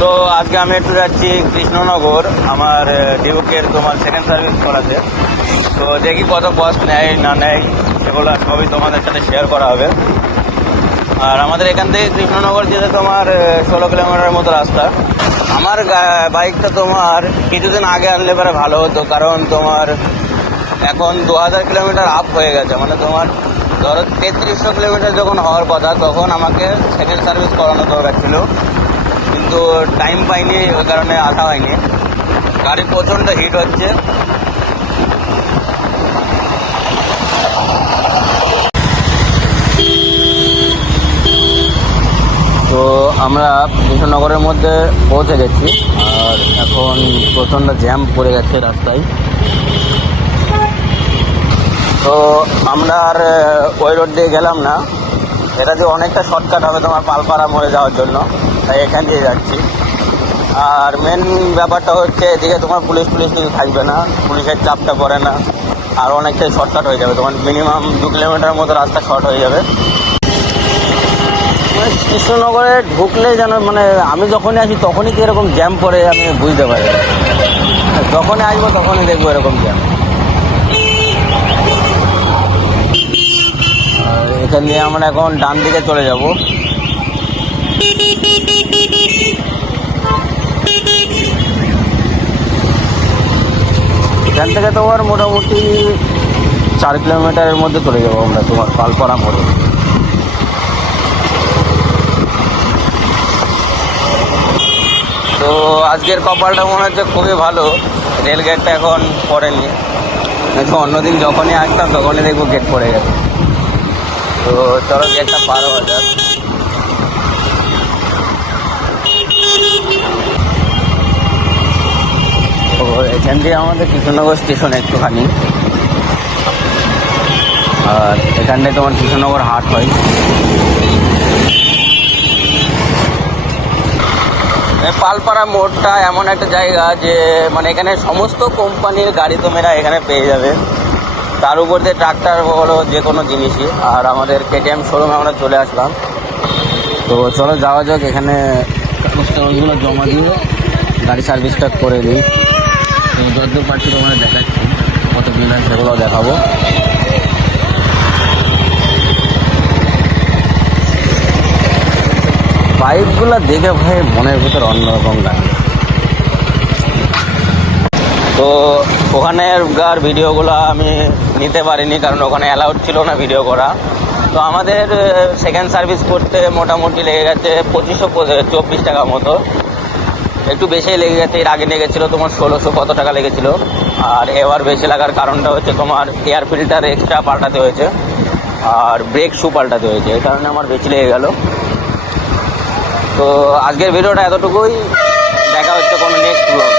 তো আজকে আমি একটু যাচ্ছি কৃষ্ণনগর, আমার ডিউকের তোমার সেকেন্ড সার্ভিস করাতে। তো দেখি কত কস্ট নেয়, না নেয়, সেগুলো সবই তোমাদের সাথে শেয়ার করা হবে। আর আমাদের এখান থেকে কৃষ্ণনগর যেতে তোমার ষোলো কিলোমিটারের মতো রাস্তা। আমার বাইকটা তোমার কিছুদিন আগে আনলে পরে ভালো হতো, কারণ তোমার এখন দু হাজার কিলোমিটার আপ হয়ে গেছে। মানে তোমার ধরো তেত্রিশশো কিলোমিটার যখন হওয়ার কথা, তখন আমাকে সেকেন্ড সার্ভিস করানো দরকার ছিল। কিন্তু টাইম পাইনি, ওই কারণে আসা হয়নি। গাড়ি প্রচণ্ড হিট হচ্ছে। তো আমরা কৃষ্ণনগরের মধ্যে পৌঁছে গেছি, আর এখন প্রচণ্ড জ্যাম পড়ে গেছে রাস্তায়। তো আমরা আর ওই রোড দিয়ে গেলাম না। এটা যে অনেকটা শর্টকাট হবে তোমার পালপাড়া মোড়ে যাওয়ার জন্য। তাই এখান দিয়ে যাচ্ছি। আর মেন ব্যাপারটা হচ্ছে এদিকে তোমার পুলিশ পুলিশ কিছু থাকবে না, পুলিশের চাপটা পড়ে না। আর অনেকটাই শর্টকাট হয়ে যাবে তোমার মিনিমাম দু কিলোমিটার মতো রাস্তা শর্ট হয়ে যাবে। মানে কৃষ্ণনগরে ঢুকলে যেন মানে আমি যখনই আসি তখনই কি এরকম জ্যাম পড়ে, আমি বুঝতে পারি। যখনই আসব তখনই দেখব এরকম জ্যাম এখান দিয়ে আমরা এখন ডান দিকে চলে যাব। এখান থেকে তোমার মোটামুটি চার কিলোমিটারের মধ্যে চলে যাব আমরা তোমার পালপাড়া মোড়ে। তো আজকের কপালটা মনে হচ্ছে খুবই ভালো রেল গেটটা এখন পড়েনি। দেখো, অন্যদিন যখনই আসতাম তখনই দেখব গেট পড়ে গেছে। তো চলো গেটটা পার হওয়া যাক তো এখান দিয়ে আমাদের কৃষ্ণনগর স্টেশন একটুখানি। আর এখানটায় তোমার কৃষ্ণনগর হাট হয়। পালপাড়া মোড়টা এমন একটা জায়গা যে মানে এখানে সমস্ত কোম্পানির গাড়ি তোমরা এখানে পেয়ে যাবে। তার উপর দিয়ে ট্রাক্টর বলো যে কোনো জিনিসই। আর আমাদের কেটিএম শোরুমে আমরা চলে আসলাম। তো চলো যাওয়া যাক, এখানে কাগজগুলো জমা দিয়ে গাড়ি সার্ভিসটা করে নিই। তো যতদূর পারছি তোমাদের দেখাচ্ছি কত বিল সেগুলো দেখাবো। বাইকগুলো দেখে ভাই মনের ভিতর অন্যরকম লাগে। তো ওখানের ভিডিওগুলো আমি নিতে পারিনি কারণ ওখানে অ্যালাউড ছিল না ভিডিও করা। তো আমাদের সেকেন্ড সার্ভিস করতে মোটামুটি লেগে গেছে পঁচিশশো চব্বিশ টাকা মতো। একটু বেশি লেগে গেছে, এর আগে লেগেছিলো তোমার ষোলোশো কত টাকা লেগেছিলো। আর এবার বেশি লাগার কারণটা হচ্ছে তোমার এয়ার ফিল্টার এক্সট্রা পাল্টাতে হয়েছে, আর ব্রেক শু পাল্টাতে হয়েছে, এই কারণে আমার বেশি লেগে গেল। তো আজকের ভিডিওটা এতটুকুই, দেখা হচ্ছে কোনো নেক্সট ব্লগ